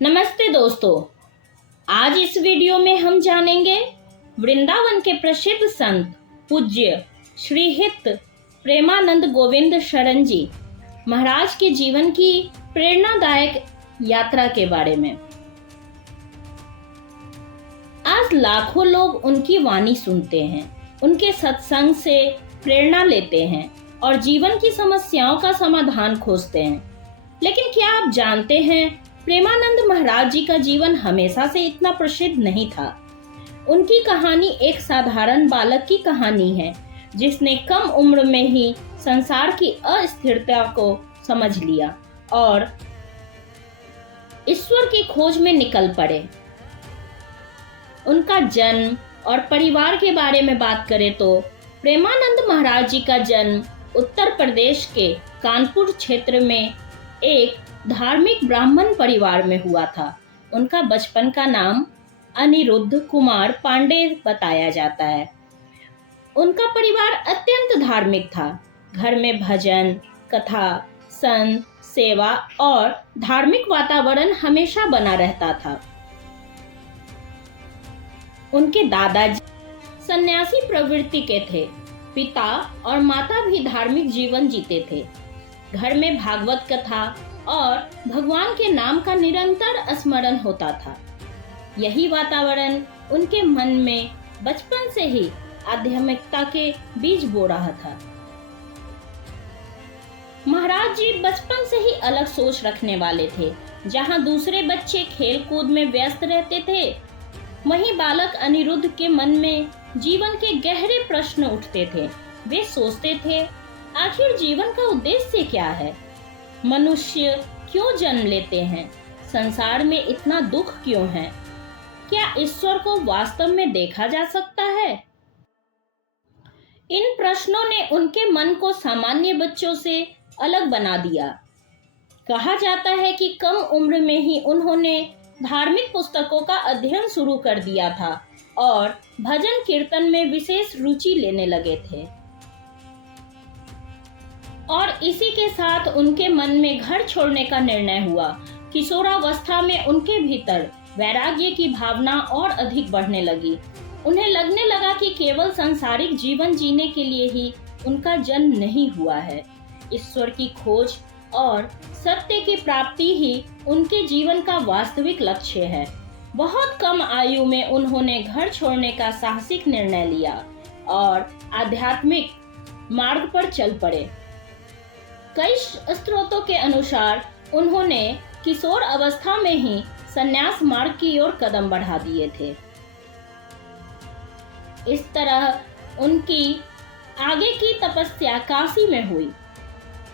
नमस्ते दोस्तों, आज इस वीडियो में हम जानेंगे वृंदावन के प्रसिद्ध संत पूज्य श्री हित प्रेमानंद गोविंद शरण जी महाराज के जीवन की प्रेरणादायक यात्रा के बारे में। आज लाखों लोग उनकी वाणी सुनते हैं, उनके सत्संग से प्रेरणा लेते हैं और जीवन की समस्याओं का समाधान खोजते हैं। लेकिन क्या आप जानते हैं, प्रेमानंद महाराज जी का जीवन हमेशा से इतना प्रसिद्ध नहीं था। उनकी कहानी एक साधारण बालक की कहानी है जिसने कम उम्र में ही संसार की अस्थिरता को समझ लिया और ईश्वर की खोज में निकल पड़े। उनका जन्म और परिवार के बारे में बात करें तो प्रेमानंद महाराज जी का जन्म उत्तर प्रदेश के कानपुर क्षेत्र में एक धार्मिक ब्राह्मण परिवार में हुआ था। उनका बचपन का नाम अनिरुद्ध कुमार पांडे बताया जाता है। उनका परिवार अत्यंत धार्मिक था। घर में भजन, कथा, संत, सेवा और धार्मिक वातावरण हमेशा बना रहता था। उनके दादाजी सन्यासी प्रवृत्ति के थे। पिता और माता भी धार्मिक जीवन जीते थे। घर में भागवत कथा और भगवान के नाम का निरंतर स्मरण होता था। यही वातावरण उनके मन में बचपन से ही आध्यात्मिकता के बीज बो रहा था। महाराज जी बचपन से ही अलग सोच रखने वाले थे। जहां दूसरे बच्चे खेल कूद में व्यस्त रहते थे, वहीं बालक अनिरुद्ध के मन में जीवन के गहरे प्रश्न उठते थे। वे सोचते थे, आखिर जीवन का उद्देश्य क्या है? मनुष्य क्यों जन्म लेते हैं? संसार में इतना दुख क्यों है? क्या ईश्वर को वास्तव में देखा जा सकता है? इन प्रश्नों ने उनके मन को सामान्य बच्चों से अलग बना दिया। कहा जाता है कि कम उम्र में ही उन्होंने धार्मिक पुस्तकों का अध्ययन शुरू कर दिया था और भजन कीर्तन में विशेष रुचि लेने लगे थे। और इसी के साथ उनके मन में घर छोड़ने का निर्णय हुआ। किशोरावस्था में उनके भीतर वैराग्य की भावना और अधिक बढ़ने लगी। उन्हें लगने लगा कि केवल सांसारिक जीवन जीने के लिए ही उनका जन्म नहीं हुआ है। ईश्वर की खोज और सत्य की प्राप्ति ही उनके जीवन का वास्तविक लक्ष्य है। बहुत कम आयु में उन्होंने घर छोड़ने का साहसिक निर्णय लिया और आध्यात्मिक मार्ग पर चल पड़े। कई स्रोतों के अनुसार उन्होंने किशोर अवस्था में ही संन्यास मार्ग की ओर कदम बढ़ा दिए थे। इस तरह उनकी आगे की तपस्या काशी में हुई।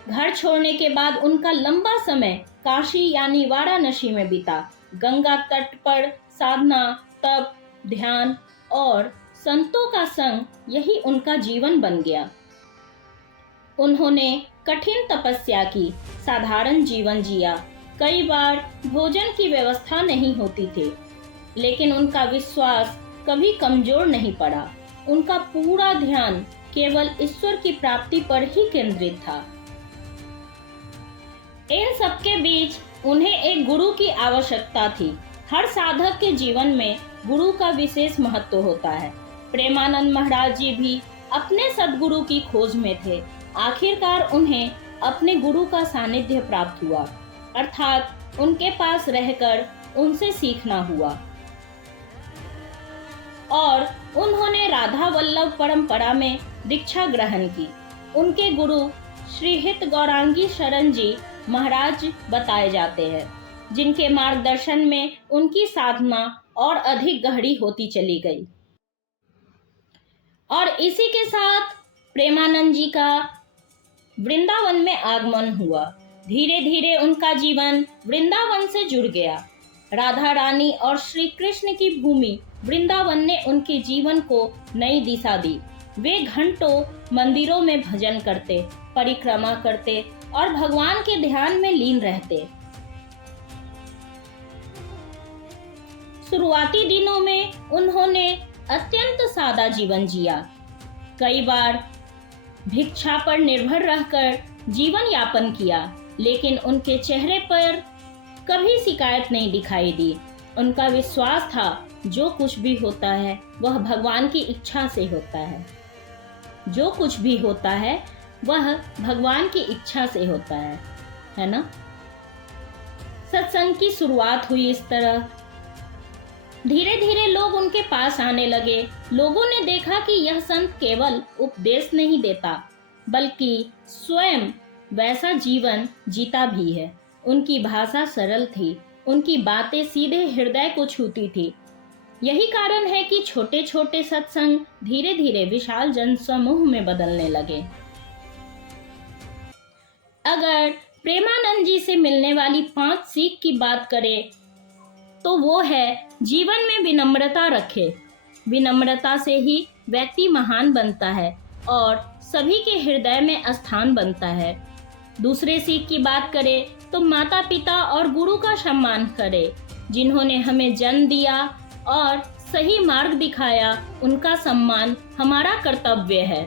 घर छोड़ने के बाद उनका लंबा समय काशी यानी वाराणसी में बीता। गंगा तट पर साधना, तप, ध्यान और संतों का संग यही उनका जीवन बन गया। उन्होंने कठिन तपस्या की, साधारण जीवन जिया। कई बार भोजन की व्यवस्था नहीं होती थी, लेकिन उनका विश्वास कभी कमजोर नहीं पड़ा। उनका पूरा ध्यान केवल ईश्वर की प्राप्ति पर ही केंद्रित था। इन सबके बीच उन्हें एक गुरु की आवश्यकता थी। हर साधक के जीवन में गुरु का विशेष महत्व होता है। प्रेमानंद महाराज जी भी अपने सद्गुरु की खोज में थे। आखिरकार उन्हें अपने गुरु का सानिध्य प्राप्त हुआ, अर्थात उनके पास रहकर उनसे सीखना हुआ और उन्होंने राधा वल्लभ परंपरा में दीक्षा ग्रहण की। उनके गुरु श्री हित गौरांगी शरण जी महाराज बताए जाते हैं, जिनके मार्गदर्शन में उनकी साधना और अधिक गहरी होती चली गई। और इसी के साथ प्रेमानंद जी का वृंदावन में आगमन हुआ। धीरे धीरे उनका जीवन वृंदावन से जुड़ गया। राधा रानी और श्री कृष्ण की भूमि वृंदावन ने उनके जीवन को नई दिशा दी। वे घंटों मंदिरों में भजन करते, परिक्रमा करते और भगवान के ध्यान में लीन रहते। शुरुआती दिनों में उन्होंने अत्यंत सादा जीवन जिया। कई बार भिक्षा पर निर्भर रहकर जीवन यापन किया, लेकिन उनके चेहरे पर कभी शिकायत नहीं दिखाई दी। उनका विश्वास था जो कुछ भी होता है वह भगवान की इच्छा से होता है। जो कुछ भी होता है वह भगवान की इच्छा से होता है ना। सत्संग की शुरुआत हुई इस तरह। धीरे धीरे लोग उनके पास आने लगे। लोगों ने देखा कि यह संत केवल उपदेश नहीं देता बल्कि स्वयं वैसा जीवन जीता भी है। उनकी भाषा सरल थी, उनकी बातें सीधे हृदय को छूती थी। यही कारण है कि छोटे छोटे सत्संग धीरे धीरे विशाल जनसमूह में बदलने लगे। अगर प्रेमानंद जी से मिलने वाली 5 सीख की बात करें तो वो है जीवन में विनम्रता रखे। विनम्रता से ही व्यक्ति महान बनता है और सभी के हृदय में स्थान बनता है। दूसरे सीख की बात करें तो माता पिता और गुरु का सम्मान करें। जिन्होंने हमें जन्म दिया और सही मार्ग दिखाया, उनका सम्मान हमारा कर्तव्य है।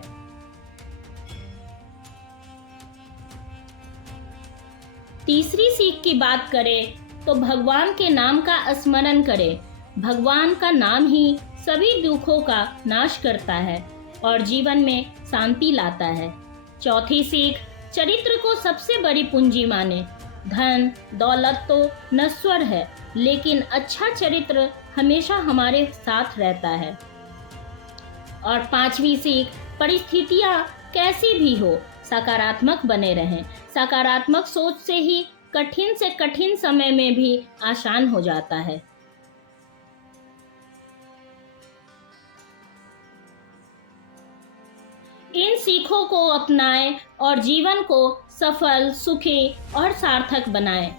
तीसरी सीख की बात करें तो भगवान के नाम का स्मरण करें। भगवान का नाम ही सभी दुखों का नाश करता है और जीवन में शांति लाता है। चौथी सीख, चरित्र को सबसे बड़ी पूंजी माने। धन दौलत तो नश्वर है, लेकिन अच्छा चरित्र हमेशा हमारे साथ रहता है। और 5वीं सीख, परिस्थितियां कैसी भी हो सकारात्मक बने रहें। सकारात्मक सोच से ही कठिन से कठिन समय में भी आसान हो जाता है। इन सीखों को अपनाएं और जीवन को सफल, सुखी और सार्थक बनाएं।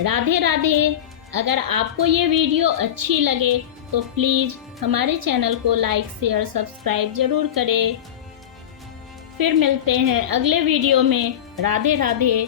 राधे राधे। अगर आपको ये वीडियो अच्छी लगे तो प्लीज़ हमारे चैनल को लाइक, शेयर, सब्सक्राइब जरूर करें। फिर मिलते हैं अगले वीडियो में। राधे राधे।